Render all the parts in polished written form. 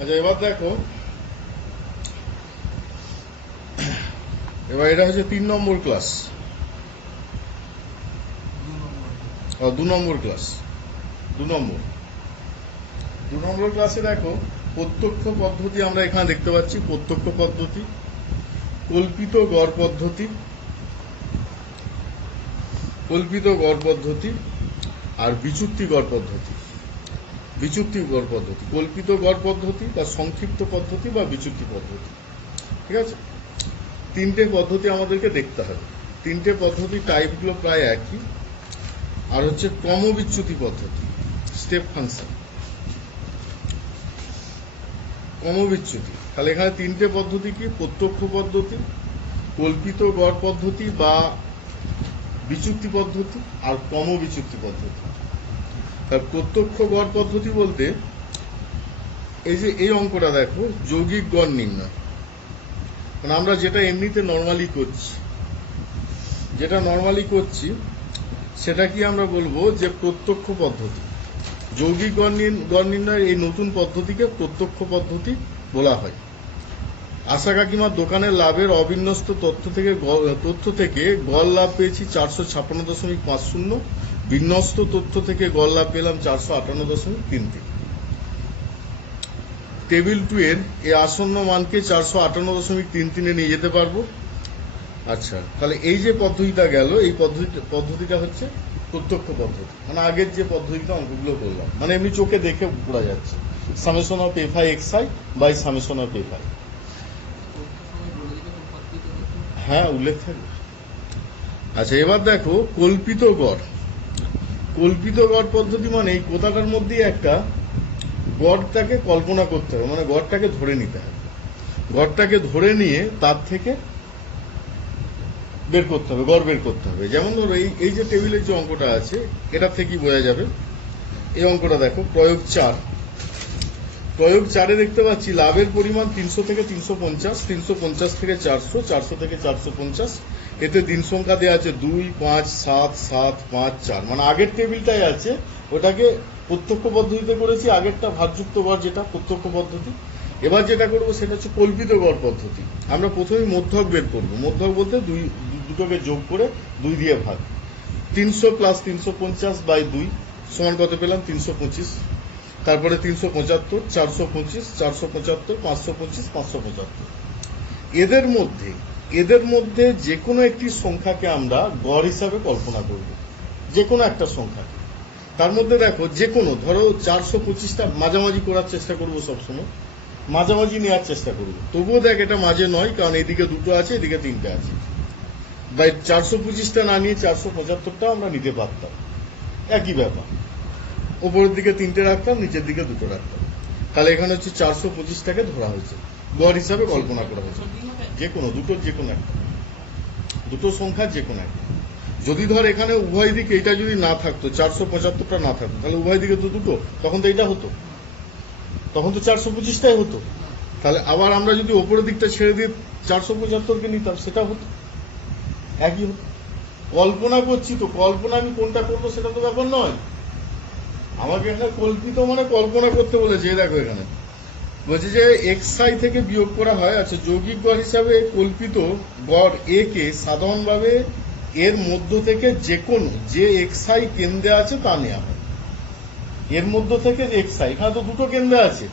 আচ্ছা এবার দেখো, এবার এটা হচ্ছে 3 নম্বর ক্লাস, 2 নম্বর ক্লাস, 2 নম্বর ক্লাসে দেখো প্রত্যক্ষ পদ্ধতি আমরা এখানে দেখতে পাচ্ছি। প্রত্যক্ষ পদ্ধতি, কল্পিত গড় পদ্ধতি, কল্পিত গড় পদ্ধতি আর বিচ্যুতি গড় পদ্ধতি। বিচ্যুতি গড় পদ্ধতি, কল্পিত গড় পদ্ধতি বা সংক্ষিপ্ত পদ্ধতি বা বিচ্যুতি পদ্ধতি। ঠিক আছে, 3টে পদ্ধতি আমাদেরকে দেখতে হবে। 3টে পদ্ধতি টাইপগুলো প্রায় একই। আর হচ্ছে ক্রমবিচ্যুতি পদ্ধতি, স্টেপ ফাংশন, ক্রমবিচ্যুতি। তাহলে এখানে 3টে পদ্ধতি কি? প্রত্যক্ষ পদ্ধতি, কল্পিত গড় পদ্ধতি বা বিচ্যুতি পদ্ধতি আর ক্রমবিচ্যুতি পদ্ধতি। প্রত্যক্ষ গড় পদ্ধতি বলতে এই যে এই অঙ্কটা দেখো, যৌগিক গড় নির্ণয়, মানে আমরা যেটা এমনিতে নর্মালি করছি সেটা কি আমরা বলবো যে প্রত্যক্ষ পদ্ধতি। যৌগিক গড় নির্ণয়ের এই নতুন পদ্ধতিকে প্রত্যক্ষ পদ্ধতি বলা হয়। আশা কাকিমার দোকানের লাভের অবিন্যস্ত তথ্য থেকে গড় লাভ পেয়েছি 456.50, বিন্যস্ত তথ্য থেকে গড় লাভ পেলাম 458.33। টেবিল 2 এর এই আসন্ন মানকে 458.33 নিয়ে যেতে পারবো। আচ্ছা, তাহলে এই যে পদ্ধতিটা গেল, এই পদ্ধতিটা হচ্ছে প্রত্যক্ষ পদ্ধতি, মানে আগের যে পদ্ধতিটা অঙ্কগুলো করলাম, মানে এমনি চোখে দেখে করা যাচ্ছে, summation of F I X I by summation of F I. হ্যাঁ, উল্লেখ থাকবে। আচ্ছা এবার দেখো কল্পিত গড়। কল্পিত গড় পদ্ধতি মানে এই কোথাটার মধ্যে একটা গড়টাকে কল্পনা করতে হবে, মানে গড়টাকে ধরে নিতে হবে। গড়টাকে ধরে নিয়ে তার থেকে বের করতে হবে, গড় বের করতে হবে। যেমন ধরো এই যে টেবিলের যে অঙ্কটা আছে, এটা থেকেই বোঝা যাবে। এই অঙ্কটা দেখো, প্রয়োগ 4। প্রয়োগ 4-এ দেখতে পাচ্ছি লাভের পরিমাণ 300 থেকে 350, 350 থেকে 400, 400 থেকে 450। এতে দিন সংখ্যা দেওয়া আছে 2, 5, 7, 7, 5, 4, মানে আগের টেবিলটাই আছে, ওটাকে প্রত্যক্ষ পদ্ধতিতে করেছি। আগেরটা ভাগযুক্ত গড়, যেটা প্রত্যক্ষ পদ্ধতি। এবার যেটা করবো সেটা হচ্ছে কল্পিত গড় পদ্ধতি। আমরা প্রথমেই মধ্যক বের করবো। মধ্যক বলতে দুটোকে যোগ করে 2 দিয়ে ভাগ। 300 প্লাস 350 বাই 2 সমান কত পেলাম? 325। তারপরে 375, 425, 475, 525, 575। এদের মধ্যে যে কোনো একটি সংখ্যাকে আমরা গড় হিসাবে কল্পনা করব, যে কোনো একটা সংখ্যাকে। তার মধ্যে দেখো যে কোনো, ধরো 425টা মাঝামাঝি করার চেষ্টা করব, সবসময় মাঝামাঝি নেওয়ার চেষ্টা করব। তবুও দেখ এটা মাঝে নয়, কারণ এদিকে 2টো আছে, এদিকে 3টে আছে। তাই 425টা না নিয়ে 475টাও আমরা নিতে পারতাম, একই ব্যাপার। ওপরের দিকে 3টে রাখতাম, নিচের দিকে 2টো রাখতাম। তাহলে এখানে হচ্ছে 425টাকে ধরা হয়েছে, গড় হিসাবে কল্পনা করা হয়েছে। যে কোনো দুটোর যে কোনো একটা, দুটো সংখ্যার যে কোনো একটা। যদি ধর এখানে উভয় দিকে এটা যদি না থাকতো, 475টা না থাকতো, তাহলে উভয় দিকে তো 2টো, তখন তো এটা হতো, তখন তো 425টাই হতো। তাহলে আবার আমরা যদি ওপরের দিকটা ছেড়ে দিয়ে 475কে নিতাম, সেটা হতো, একই হতো। কল্পনা করছি তো, কল্পনা আমি কোনটা করবো সেটা তো ব্যাপার নয়। আমাকে এখানে কল্পিত মানে কল্পনা করতে বলেছে। দেখো এখানে বলছে যে এক্স আই থেকে বিয়োগ করা হয়। আচ্ছা, যৌগিক গড় হিসাবে কল্পিত গড় এ কে সাধারণভাবে এর মধ্য থেকে যে কোনো যে এক্স আই কেন্দ্রে আছে তা নেওয়া হয়। এর মধ্য থেকে এক্স আই, এখানে তো 2টো কেন্দ্রে আছে,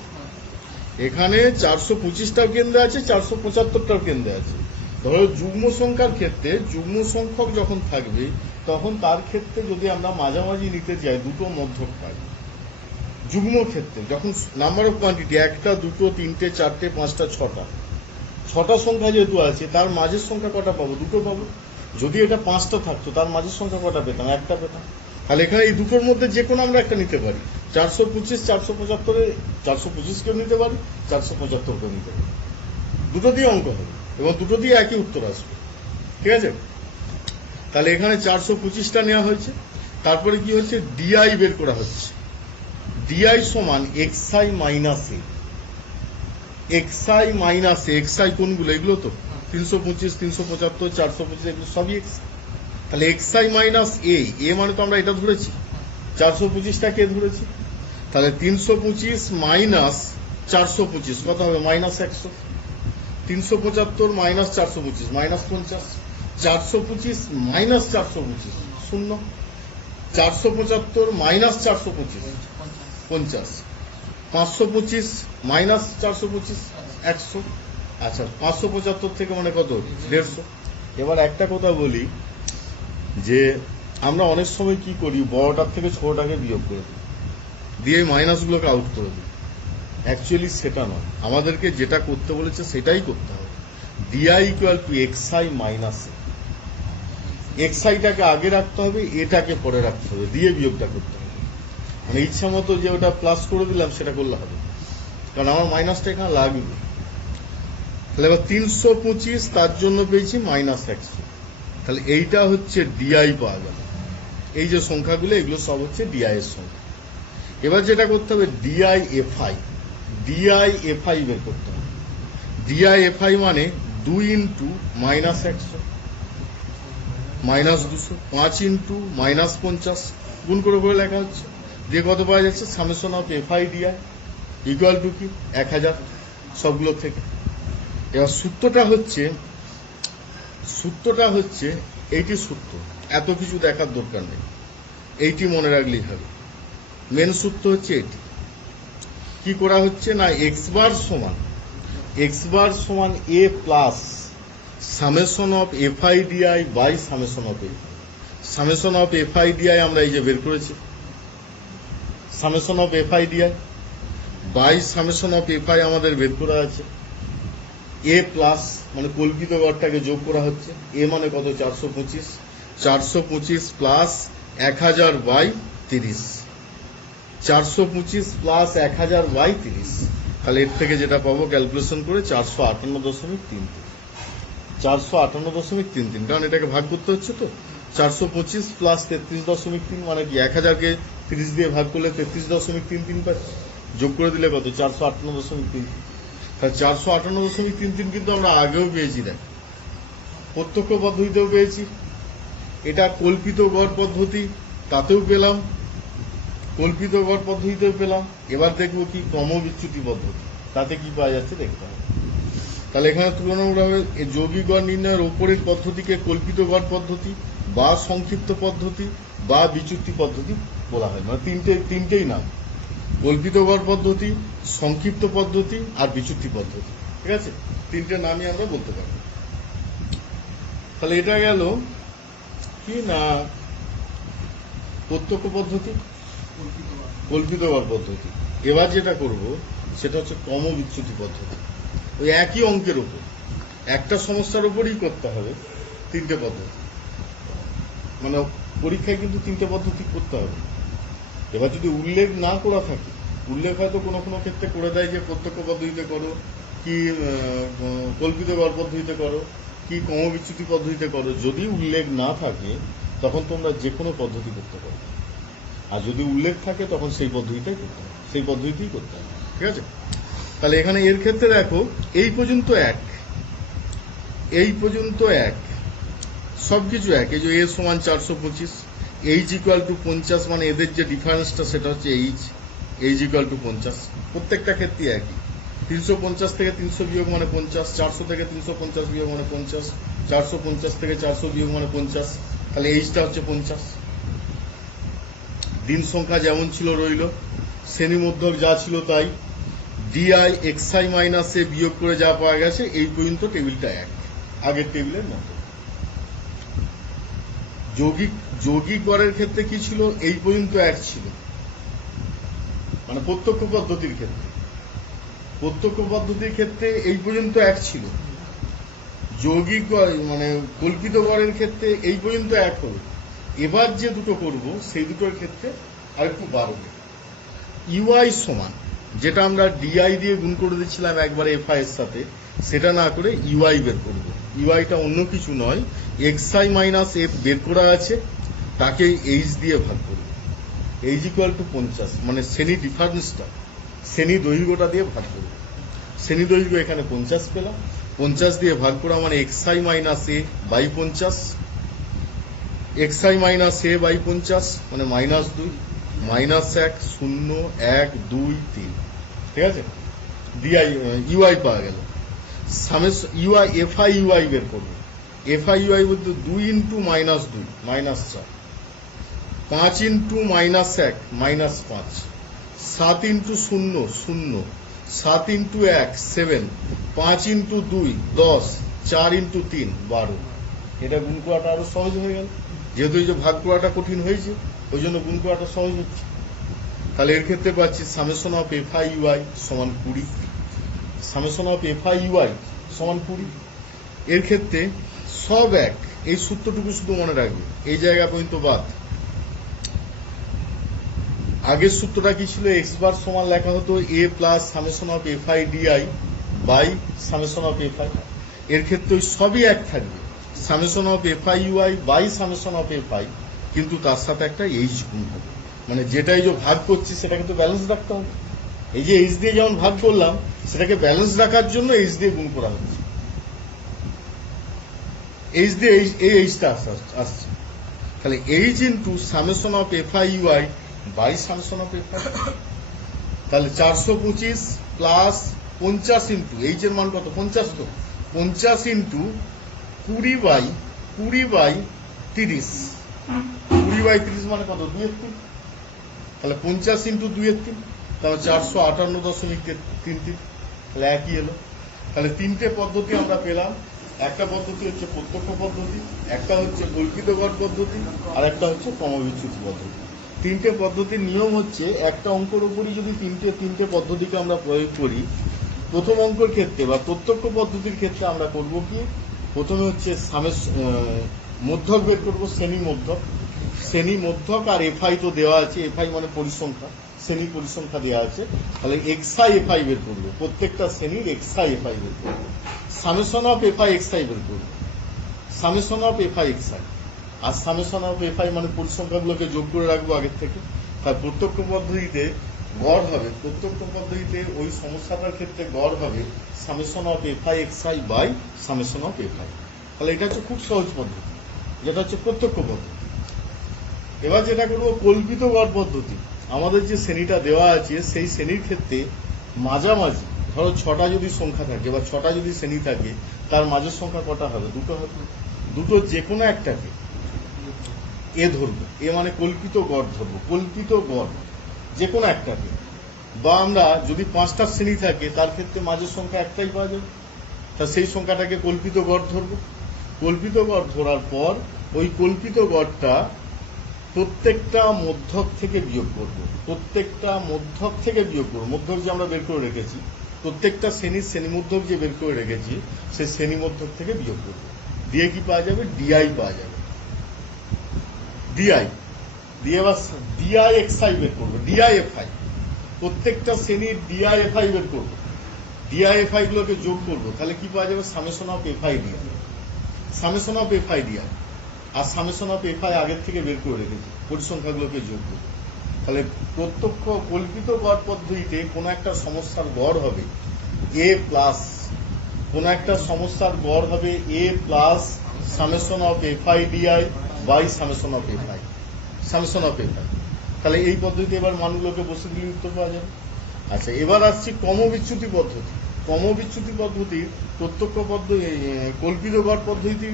এখানে 425টাও কেন্দ্রে আছে, 475টাও কেন্দ্রে আছে। ধরো যুগ্ম সংখ্যার ক্ষেত্রে, যুগ্ম সংখ্যক যখন থাকবে তখন তার ক্ষেত্রে যদি আমরা মাঝামাঝি নিতে যাই, 2টো মধ্যক থাকবে। যুগ্ম ক্ষেত্রে যখন নাম্বার অফ কোয়ান্টিটি 1টা, 2টো, 3টে, 4টে, 5টা, 6টা সংখ্যা যেহেতু আছে, তার মাঝের সংখ্যা কটা পাবো? 2টো পাবো। যদি এটা 5টা থাকতো, তার মাঝের সংখ্যা কটা পেতাম? 1টা পেতাম। তাহলে এখানে এই দুটোর মধ্যে যে কোনো আমরা একটা নিতে পারি। 425, 475-এ 425কেও নিতে পারি, 475কেও নিতে পারি। দুটো দিয়ে অঙ্ক হবে এবং দুটো দিয়ে একই উত্তর আসবে। ঠিক আছে, তাহলে এখানে 425টা নেওয়া হয়েছে। তারপরে কি হচ্ছে? ডিআই বের করা হচ্ছে। ডিআই সমান এক্সআই মাইনাস এ। এক্সআই মাইনাস এ, এক্সআই কোনগুলো? এগুলো তো 325, 375, 425, এগুলো সবই এক্স। তাহলে এক্সআই মাইনাস এ, এ মানে তো আমরা এটা ধরেছি, 425টাকে ধরেছি। তাহলে 325 মাইনাস 425 কত হবে -100, 375 মাইনাস 425 -50, 425 মাইনাস 425 শূন্য, 475 মাইনাস 425 50, 525 মাইনাস 425 100। আচ্ছা 575 থেকে মানে কত 150। এবার একটা কথা বলি যে আমরা অনেক সময় কি করি, বড়টার থেকে ছোটটাকে বিয়োগ করে দিই, দিয়ে মাইনাসগুলোকে আউট করে দিই। অ্যাকচুয়ালি সেটা নয়, আমাদেরকে যেটা করতে বলেছে সেটাই করতে হবে। D I equal to X I minus A, এক্সআইটাকে আগে রাখতে হবে, এটাকে পরে রাখতে হবে, দিয়ে বিয়োগটা করতে হবে। মানে ইচ্ছা মতো যে ওটা প্লাস করে দিলাম সেটা করলে হবে, কারণ আমার মাইনাসটা এখানে লাগবে। তাহলে এবার 325 তার জন্য পেয়েছি -100, তাহলে এইটা হচ্ছে ডিআই পাওয়া গেল। এই যে সংখ্যাগুলো এগুলো সব হচ্ছে ডিআই এর সংখ্যা। এবার যেটা করতে হবে ডিআই এফআই, ডিআই এফআই বের করতে হবে। ডিআই এফআই মানে 2 ইন্টু -100 -200, 5 ইন্টু -50 গুণ করে করে লেখা হচ্ছে, দিয়ে কত পাওয়া যাচ্ছে summation of FI DI equal to কি 1000 সবগুলো থেকে। এবার সূত্রটা হচ্ছে এইটি সূত্র, এত কিছু দেখার দরকার নেই, এইটি মনে রাখলেই হবে। মেন সূত্র হচ্ছে এটি। কি করা হচ্ছে না, এক্স বার সমান A plus summation of FI D I by summation of A. Summation of FI D I আমরা এই যে বের করেছি, summation of FI D I by summation of F I আমাদের বের করা আছে। এ প্লাস মানে কল্পিত গড়টাকে যোগ করা হচ্ছে, এ মানে কত 425, 425 প্লাস 1000 বাই 30, 425 প্লাস 1000 বাই 30। তাহলে এর থেকে যেটা পাবো ক্যালকুলেশন করে 458.33, 458.33, কারণ এটাকে ভাগ করতে হচ্ছে তো। 425 প্লাস 33.3 মানে কি 1000কে 30 দিয়ে ভাগ করলে 33.33 পাচ্ছি, যোগ করে দিলে কত 458.33। তাহলে 458.33 কিন্তু আমরা আগেও পেয়েছি, দেখ প্রত্যক্ষ পদ্ধতিতেও পেয়েছি, এটা কল্পিত গড় পদ্ধতি তাতেও পেলাম, কল্পিত গড় পদ্ধতিতেও পেলাম। এবার দেখবো কি ক্রমবিচ্যুতি পদ্ধতি, তাতে কি পাওয়া যাচ্ছে দেখতে হবে। তাহলে এখানে তুলনামূলকভাবে যৌগিক গড় নির্ণয়ের ওপরের পদ্ধতিকে কল্পিত গড় পদ্ধতি বা সংক্ষিপ্ত পদ্ধতি বা বিচ্যুতি পদ্ধতি বলা হয়, মানে তিনটেই নাম, কল্পিত গড় পদ্ধতি, সংক্ষিপ্ত পদ্ধতি আর বিচ্যুতি পদ্ধতি। ঠিক আছে, তিনটে নামই আমরা বলতে পারি। তাহলে এটা গেল কি না প্রত্যক্ষ পদ্ধতি, কল্পিত গড় পদ্ধতি। এবার যেটা করব সেটা হচ্ছে ক্রমবিচ্যুতি পদ্ধতি। ওই একই অঙ্কের উপর একটা সমস্যার উপরই করতে হবে তিনটে পদ্ধতি, মানে পরীক্ষায় কিন্তু তিনটে পদ্ধতি করতে হবে। এবার যদি উল্লেখ না করা থাকে, উল্লেখ হয়তো কোনো কোনো ক্ষেত্রে করে দেয় যে প্রত্যক্ষ পদ্ধতিতে করো, কি কল্পিত গড় পদ্ধতিতে করো, কি ক্রমবিচ্যুতি পদ্ধতিতে করো, যদি উল্লেখ না থাকে তখন তোমরা যে কোনো পদ্ধতি করতে পারো, আর যদি উল্লেখ থাকে তখন সেই পদ্ধতিটাই করতে হবে, সেই পদ্ধতিই করতে হবে। ঠিক আছে, তাহলে এখানে এর ক্ষেত্রে দেখো এই পর্যন্ত এক সবকিছু এক। এই যে এ সমান 425, এইচ ইকুয়াল টু 50, মানে এদের যে ডিফারেন্সটা সেটা হচ্ছে এইচ ইকুয়াল টু 50, প্রত্যেকটা ক্ষেত্রে একই। 350 থেকে 300 বিয়োগ মানে 50, 400 থেকে 350 বিয়োগ মানে 50, 450 থেকে 400 বিয়োগ মানে 50, তাহলে এইচটা হচ্ছে 50। দিন সংখ্যা যেমন ছিল রইল, শ্রেণী মধ্যক যা ছিল তাই, ডিআই এক্সআই মাইনাস এ বিয়োগ করে যা পাওয়া গেছে এই পর্যন্ত টেবিলটা এক, আগের টেবিলের মতো। যৌগিক গড়ের ক্ষেত্রে কি ছিল, এই পর্যন্ত এক ছিল, মানে প্রত্যক্ষ পদ্ধতির ক্ষেত্রে এই পর্যন্ত এক ছিল। যৌগিক গড় মানে কল্পিত গড়ের ক্ষেত্রে এই পর্যন্ত এক হবে। এবার যে দুটো করব সেই দুটোর ক্ষেত্রে আরেকটু বাড়বে। ইউআই সমান, যেটা আমরা ডিআই দিয়ে গুণ করে দিচ্ছিলাম একবার এফআই এর সাথে, সেটা না করে ইউআই বের করব। ইউআইটা অন্য কিছু নয়, এক্সআই মাইনাস এফ বের করা আছে, তাকে এইচ দিয়ে ভাগ করব। এইচ ইকুয়াল টু 50, মানে শ্রেণী ডিফারেন্সটা, শ্রেণী দৈর্ঘ্যটা দিয়ে ভাগ করব। শ্রেণী দৈর্ঘ্য এখানে 50 পেলাম, 50 দিয়ে ভাগ করা মানে XI minus A by 50, XI minus A by 50 মানে -2, -1, 0, 1, 2, 3। ঠিক আছে, ডিআই ইউআই পাওয়া গেল, সামেশন ইউআই এফআই ইউআই বের করবো। এফআই ইউআই বলতে 2 into -2 -4, 5 into -1 -5, 7 into 0 0, 7 into 1 7, 5 into 2 10, 4 into 3 12। এটা গুণ করাটা আরো সহজ হয়ে গেল, যেহেতু এই যে ভাগ করাটা কঠিন হয়েছে ওই জন্য গুণ করাটা সহজ হচ্ছে। তাহলে এর ক্ষেত্রে পাচ্ছি সামেশন অফ এফআই ইউআই সমান 20, সামেশন অফ এফআই ইউআই সমান 20। এর ক্ষেত্রে সব এক, এই সূত্রটুকু শুধু মনে রাখবে, এই জায়গা পর্যন্ত বাদ। আগের সূত্রটা কি ছিল? এক্স বার সমান লেখা হতো A plus summation of FI D I by summation of F I. এর ক্ষেত্রে ওই সবই এক থাকবে, summation of FI UI by summation of F I, কিন্তু তার সাথে একটা এইচ গুণ হবে। মানে যেটাই যে ভাগ করছি সেটাকে তো ব্যালেন্স রাখতে হবে। এই যে এইচ দিয়ে যেমন ভাগ করলাম সেটাকে ব্যালেন্স রাখার জন্য এইচ দিয়ে গুণ করা হচ্ছে, এইচ দিয়ে এই এইচটা আসছে। তাহলে H into summation of FI UI by summation of FI. তাহলে 425 প্লাস 50 ইন্টু এইচ এর মান কত? 50। তো 50 ইন্টু 20/30, 20/30 মানে কত? 2/3। তাহলে 50 ইন্টু 2/3, তাহলে 458.33। তাহলে একই এলো। তাহলে তিনটে পদ্ধতি আমরা পেলাম। একটা পদ্ধতি হচ্ছে প্রত্যক্ষ পদ্ধতি, একটা হচ্ছে কল্পিত গড় পদ্ধতি, আর একটা হচ্ছে ক্রমবিচ্যুতি পদ্ধতি। তিনটে পদ্ধতির নিয়ম হচ্ছে একটা অঙ্কের উপরই যদি তিনটে পদ্ধতিকে আমরা প্রয়োগ করি, প্রথম অঙ্কের ক্ষেত্রে বা প্রত্যক্ষ পদ্ধতির ক্ষেত্রে আমরা করব কি, প্রথমে হচ্ছে মধ্যক বের করবো, শ্রেণী মধ্যক আর এফআই তো দেওয়া আছে, এফআই মানে পরিসংখ্যা, শ্রেণী পরিসংখ্যা দেওয়া আছে। তাহলে এক্সআই এফআই বের করবো, প্রত্যেকটা শ্রেণীর এক্সআই এফআই বের করবো, সামেশন অফ এফআই এক্সআই বের করবো, সামেশন অফ এফআই এক্সআই। আর সামেশন অফ এফআই মানে পরিসংখ্যাগুলোকে যোগ করে রাখবো আগের থেকে। তার প্রত্যক্ষ পদ্ধতিতে গড় হবে, প্রত্যক্ষ পদ্ধতিতে ওই সমস্যাটার ক্ষেত্রে গড় হবে summation of FI XI by summation of FI. তাহলে এটা হচ্ছে খুব সহজ পদ্ধতি, যেটা হচ্ছে প্রত্যক্ষ পদ্ধতি। এবার যেটা করবো কল্পিত গড় পদ্ধতি। আমাদের যে শ্রেণীটা দেওয়া আছে সেই শ্রেণীর ক্ষেত্রে মাঝামাঝি ধরো 6টা যদি সংখ্যা থাকে বা 6টা যদি শ্রেণী থাকে, তার মাঝের সংখ্যা কটা হবে? 2টো হবে। দুটো যে কোনো একটাকে এ ধরবো, এ মানে কল্পিত গড় ধরবো, কল্পিত গড় যে কোনো একটাকে। বা আমরা যদি 5টা শ্রেণী থাকে তার ক্ষেত্রে মাঝের সংখ্যা একটাই পাওয়া যাবে, তা সেই সংখ্যাটাকে কল্পিত গড় ধরবো। কল্পিত গড় ধরার পর ওই কল্পিত গড়টা প্রত্যেকটা মধ্যক থেকে বিয়োগ করবো, প্রত্যেকটা মধ্যক থেকে বিয়োগ করবো। মধ্যক যে আমরা বের করে রেখেছি, প্রত্যেকটা শ্রেণী মধ্যক যে বের করে রেখেছি সেই শ্রেণী মধ্যক থেকে বিয়োগ করবো, দিয়ে কি পাওয়া যাবে? ডিআই পাওয়া যাবে। ডিআই দিয়ে এবার ডিআই এক্সআই বের করবো, ডিআই এফআই, প্রত্যেকটা শ্রেণীর ডিআই এফআই বের করবো, ডিআই এফআই গুলোকে যোগ করবো। তাহলে কি পাওয়া যাবে? Summation of FI DI, summation of FI DI. আর সামেশন অফ এফআই আগের থেকে বের করে রেখেছি, পরিসংখ্যাগুলোকে যোগ করবো। তাহলে প্রত্যক্ষ কল্পিত গড় পদ্ধতিতে কোনো একটা সমস্যার গড় হবে এ প্লাস, কোনো একটা সমস্যার গড় হবে A plus summation of FI D I by summation of F I, summation of FI. তাহলে এই পদ্ধতিতে এবার মানগুলোকে বসে দিলে উত্তর পাওয়া যাবে। আচ্ছা, এবার আসছি ক্রমবিচ্যুতি পদ্ধতি। ক্রমবিচ্যুতি পদ্ধতির প্রত্যক্ষ পদ্ধতি কল্পিত গড় পদ্ধতি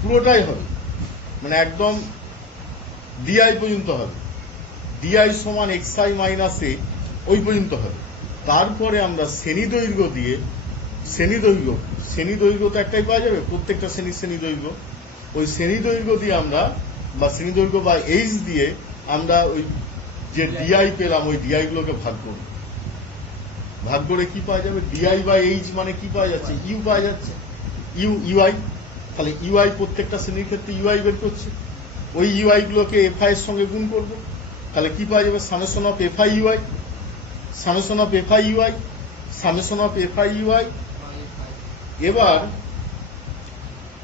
পুরোটাই হবে, মানে একদম ডিআই পর্যন্ত হবে, ডিআই সমান এক্সআই মাইনাস এ ওই পর্যন্ত হবে। তারপরে আমরা শ্রেণী দৈর্ঘ্য দিয়ে, শ্রেণী দৈর্ঘ্য তো একটাই পাওয়া যাবে, প্রত্যেকটা শ্রেণী দৈর্ঘ্য, ওই শ্রেণী দৈর্ঘ্য দিয়ে আমরা বা শ্রেণী দৈর্ঘ্য বা এইচ দিয়ে আমরা ওই যে ডিআই পেলাম ওই ডিআই গুলোকে ভাগ করব। ভাগ করে কি পাওয়া যাবে? ডিআই বাই এইচ মানে কি পাওয়া যাচ্ছে? ইউ পাওয়া যাচ্ছে, ইউআই। তাহলে ইউআই প্রত্যেকটা শ্রেণীর ক্ষেত্রে ইউআই বের করছে, ওই ইউআই গুলোকে এফআই এর সঙ্গে গুণ করব। তাহলে কি পাওয়া যাবে? Summation of FI U I, summation of FI U I, summation of FI U I. এবার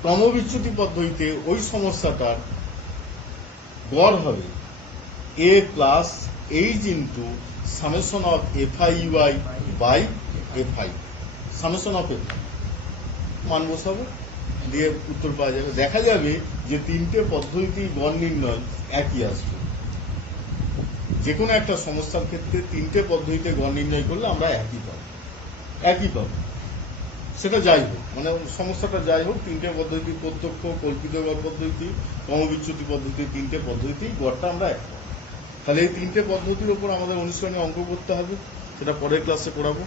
ক্রমবিচ্যুতি পদ্ধতিতে ওই সমস্যাটার গড় হবে A plus H into summation of FI UI by F I, summation of F I. মান বসাবো, দিয়ে উত্তর পাওয়া যাবে। দেখা যাবে যে তিনটে পদ্ধতি গড় নির্ণয় একই আসবে। যে কোনো একটা সমস্যার ক্ষেত্রে তিনটে পদ্ধতিতে গড় নির্ণয় করলে আমরা একই পাবো। একই পাবে। সেটা যাই হোক, মানে সমস্যাটা যাই হোক, তিনটে পদ্ধতি, প্রত্যক্ষ, কল্পিত গড় পদ্ধতি, ক্রমবিচ্যুতি পদ্ধতি, তিনটে পদ্ধতি গড়টা আমরা এক পাবো। তাহলে এই তিনটে পদ্ধতির উপর আমাদের অনুশীলনে অঙ্ক করতে হবে, সেটা পরের ক্লাসে পড়াবো।